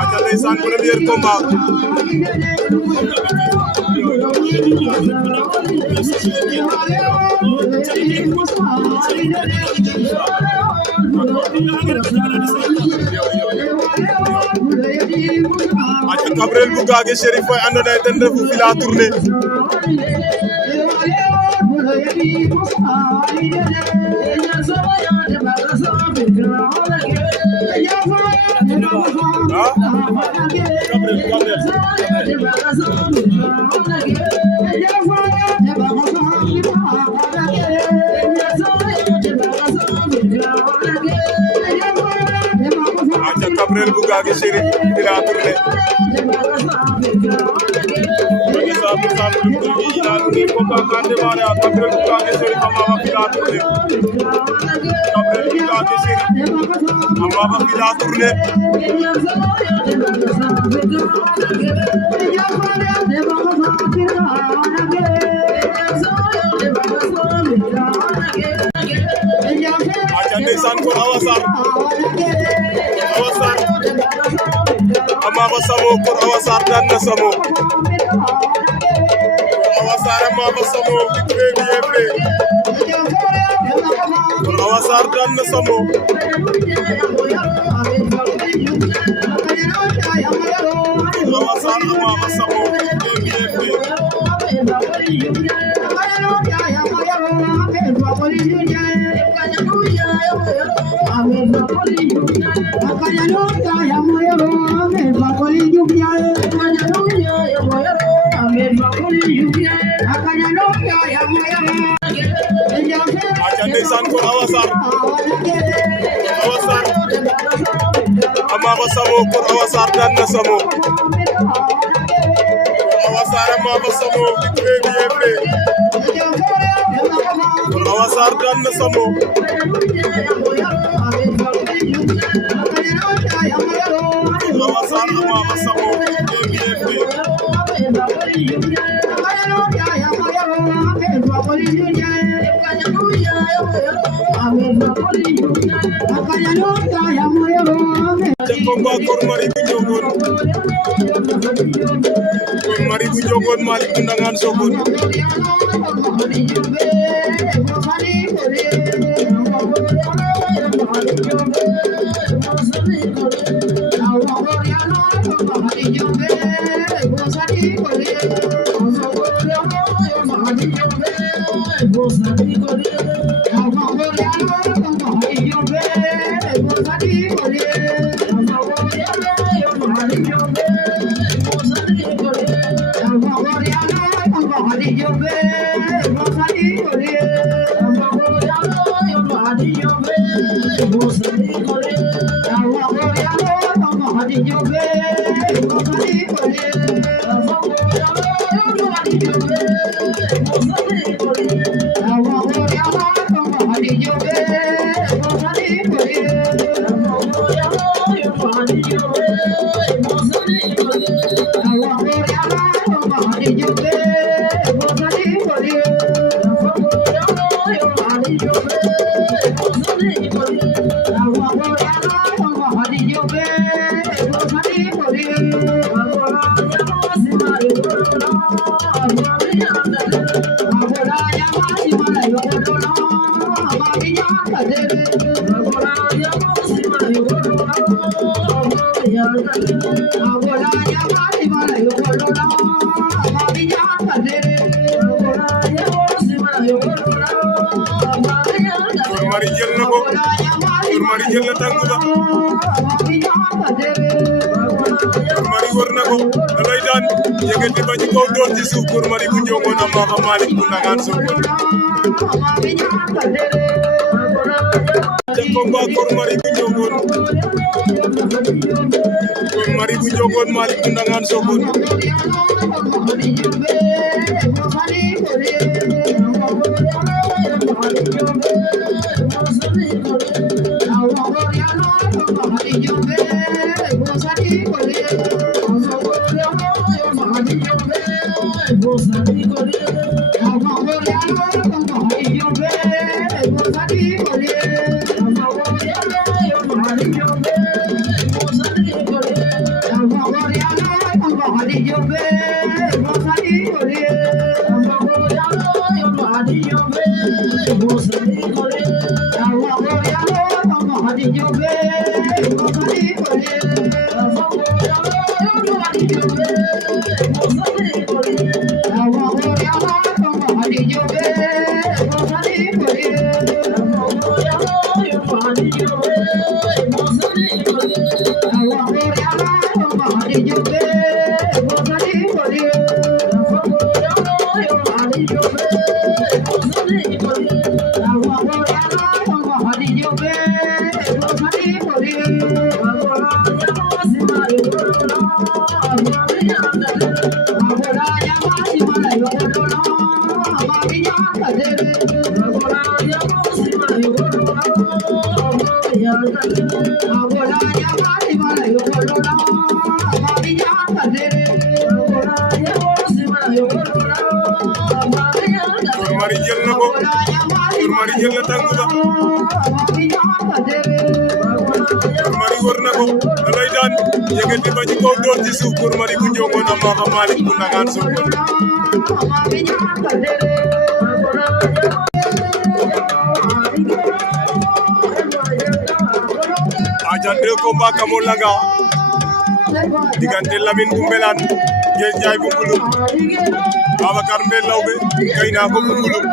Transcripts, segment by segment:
aca ndeysaan premier combat aca Gabriel Bougage Cherif Faye andoona yee ten refu Fila Tourné aca Gabriel Bougage Cherif Fila Tourné Amaba Fila Tourné aca ndeysaan ko Awa Sarr Amaba Samo ko Awa Sarr daan na Samo Awa Sarr Amaba Samo Awa Sarr daan na Samo Awa Sarr Amaba Samo aca ndeysaan ko Awa Sarr Amaba Samo ko Awa Sarr daan na Samo Awa Sarr Amaba Samo Awa Sarr daan na Samo Awa Sarr Amaba Samo combat Kor Marie bu Ndiogone Kor Marie bu Ndiogone Malick bu Ndangaan Sokone jël na tànk ba Mari war na ko da lay daan yëkkati ba ci kaw doon ci suuf pour Mari bu Ndiogone am ma xam Malick bu Ndangaan Sokone te combat Kor Mari bu Ndiogone Kor Mari bu Ndiogone Malick bu Ndangaan Sokone Mari jël na ko Mari jël na tànk ba Mari wër na ko da lay daan yëkkati ba ci kaw door ci suuf pour Mari bu jongoon am Maka Malick bu Ndangaan suuf aja 2 combats kamo langa diggante Lamine bu Mbelane Géej Njaay bu Mbulum Babacar Mbel Lawbe Gayna ko bu Mbulum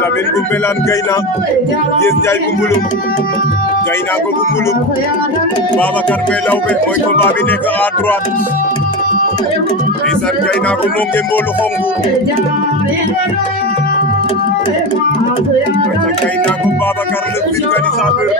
Lamine bu Mbelane Gayna Géej Njaay bu Mbulum Gayna ko bu Mbulum Babacar Mbel Lawbe mooy combat bi nekk à droite ndeysaan Gayna ko moo nge mboolu xongu Gayna ko Babacar le organisateur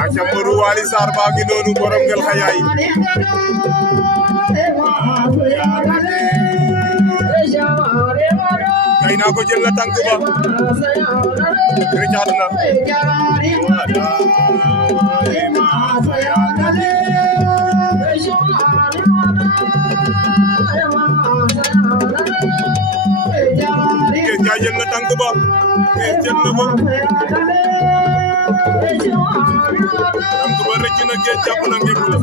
aca mbaru Waly Sarr baa ngi noonu borom ngel xayaay Gayna ko jël na tànk ba rëccaat na Géej Njaay jël na tànk ba jël na ko tànk ba rëcc na Géej jàpp na ngemb la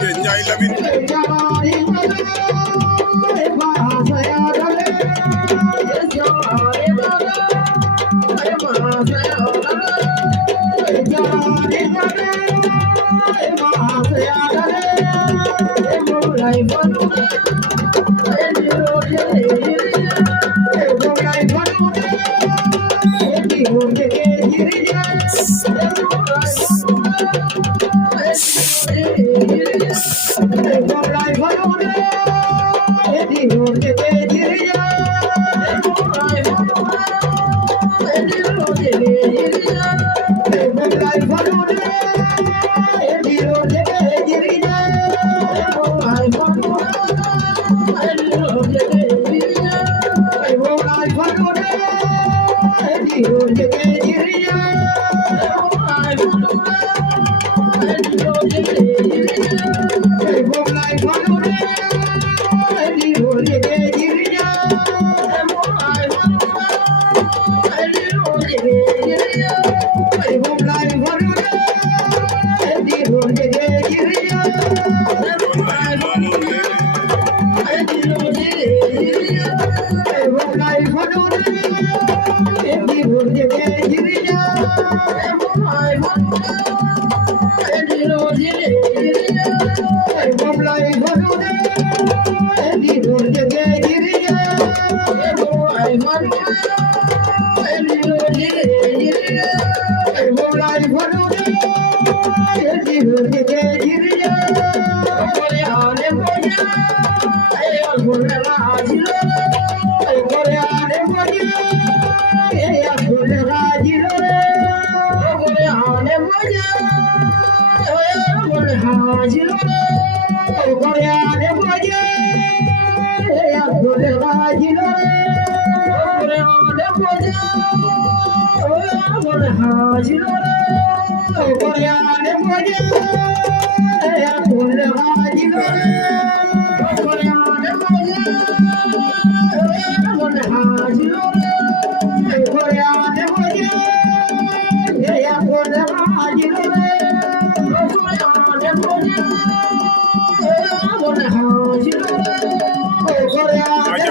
Géej Njaay Lamine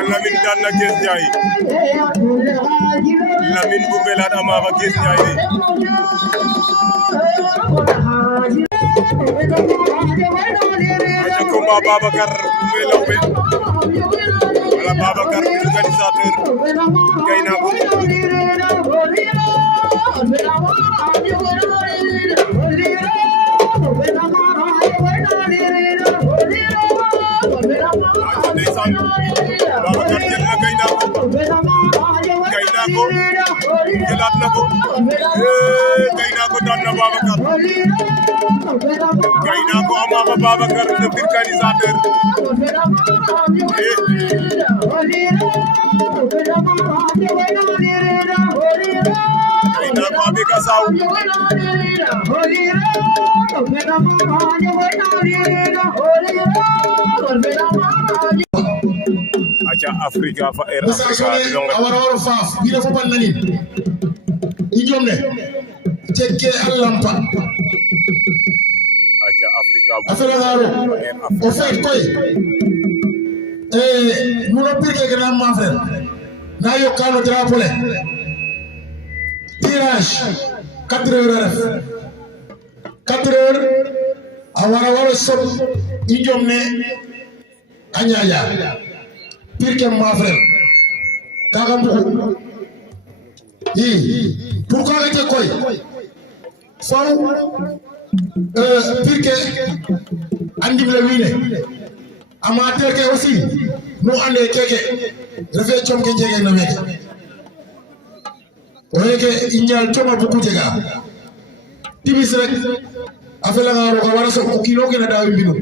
Lamine daan na Guess Ndiaye Lamine bu Mbelane Ama fa Guess Ndiaye aca combat Babacar Boumbé Lawbe wala Babacar organisateur Gaynako aca ndeysaan Babacar jël na Gaynako jëlaat na ko Gaynako daan na Babacar Gaynako Ama fa Babacar le organisateur Gaynako Abika Saw aca Africa fa Air Africa awara faaf bina fo ban nani ijomne tekke allampa aca Africa afela garo o fait koy muno pirke grand ma frère na yokano drapeau le tirage 4 heures 4 heures awara sob ijomne anyaya pirke ma frère kaga mbugu pourquoi nga koy faw pirke andim le wiine amateur ke aussi no ande keke refe chomke jege na meke oyeke inyal choma buku jega timis rek afela nga ro ko wara so ko kilo ke na dawi binu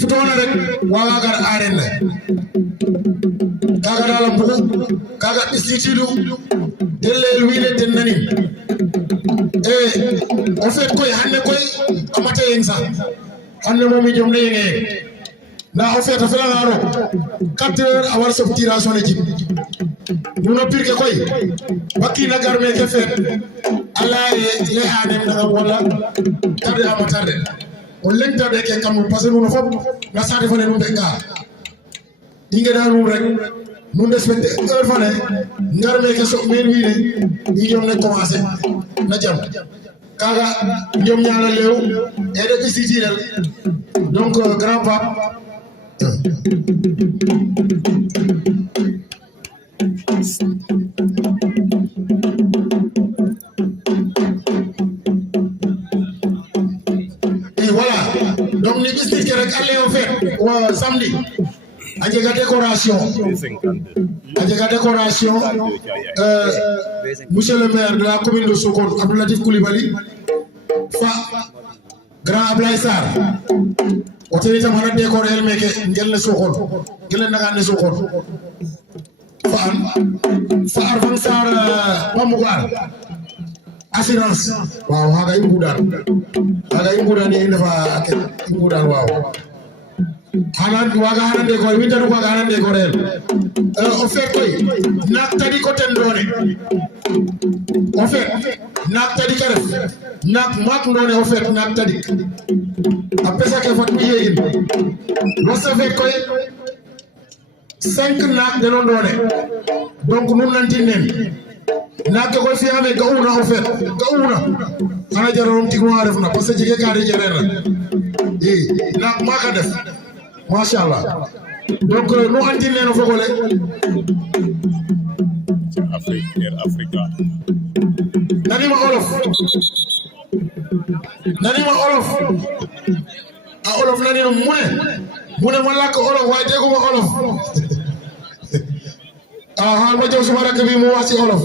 futona rek waga gar arena kaga dala buku kaga istitidu delel wiine den nani en fait koy hande koy amata yen sa hande momi jom ne yenge na en fait afela nga ro 4 heures awar so tiration ne jib muno pirke koy bakina garme ke fet ala ye adem na wala tarde amatarde on lenta de ke kam parce que no fop na sade fane no benga dinga dalu rek nu respecté heure fane ngarme ke so men wi ni ñom na commencer na jam kaga ñom ñala lew e de bisitirel donc grand pape et voilà donc ni bis nit rek aller au fait samedi ajega décoration monsieur le maire de la commune de Sokone Abdou Latif Coulibaly fa grand Ablaye Sarr o teni tam hana décorer el meke ngel ne Sokone ngel naga ne Sokone fa ar fan Sarr Pamougar assurance waaw haga imbudan ni defa imbudan waaw hanan waga hanan de ko winter ko waga hanan de ko rel o fait koy nak tadi ko ten done o fait nak tadi ka ref nak mak ndone o fait nak tadi a pesa ke fat mi yegin lo sa fait koy 5 nak de non done donc num nanti nen nak ko fi ame gauna o fait gauna ana jarom ti ko refna parce que jige ka de jerena nak maka def Mashallah. Donc nous anti neno fogole Africa. Nani ma olof nani ma olof a olof nani no mune ma làkk olof waaye dégguma olof ha ma jox suma rakk bi mu wax ci olof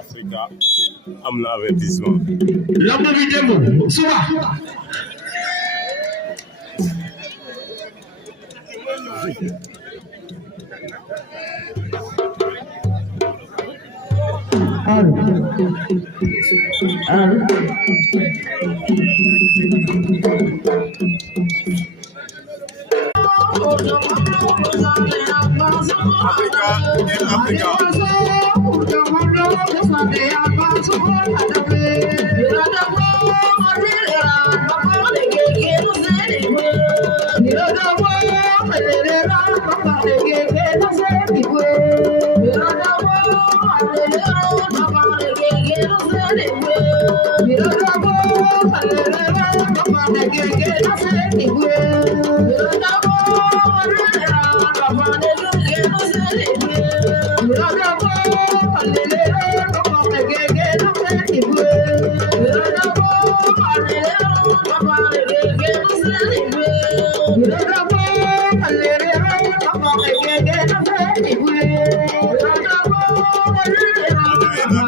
Africa am na avertissement lamb bi démb suba Africa in Africa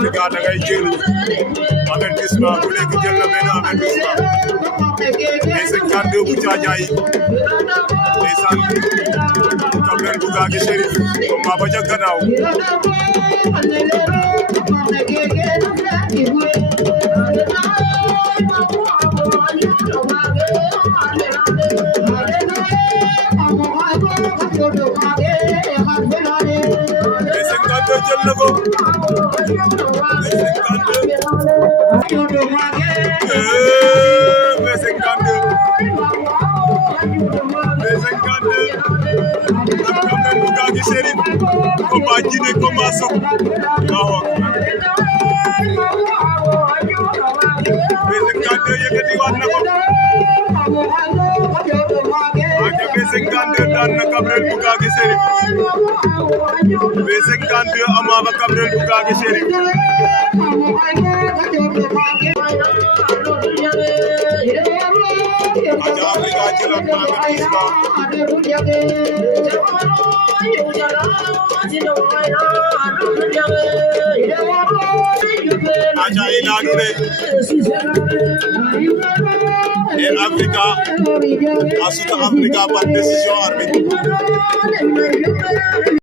Africa da ngay jël avertissement bu nekk jël na benn avertissement mais 52 bu Caajaay ndeysaan Gabriel Bougaaki Chérif combat ba ca gannaaw jël na ko Chérif combat Djiné combat Sok waaw B52 yëkkati waat na ko aja B52 daan na Gabriel Bougaaki Chérif B52 Ama ba Gabriel Bougaaki Chérif aja Africa jëlaat na avertissement aja ilanu ne Air Africa asuta Africa par décision arbitre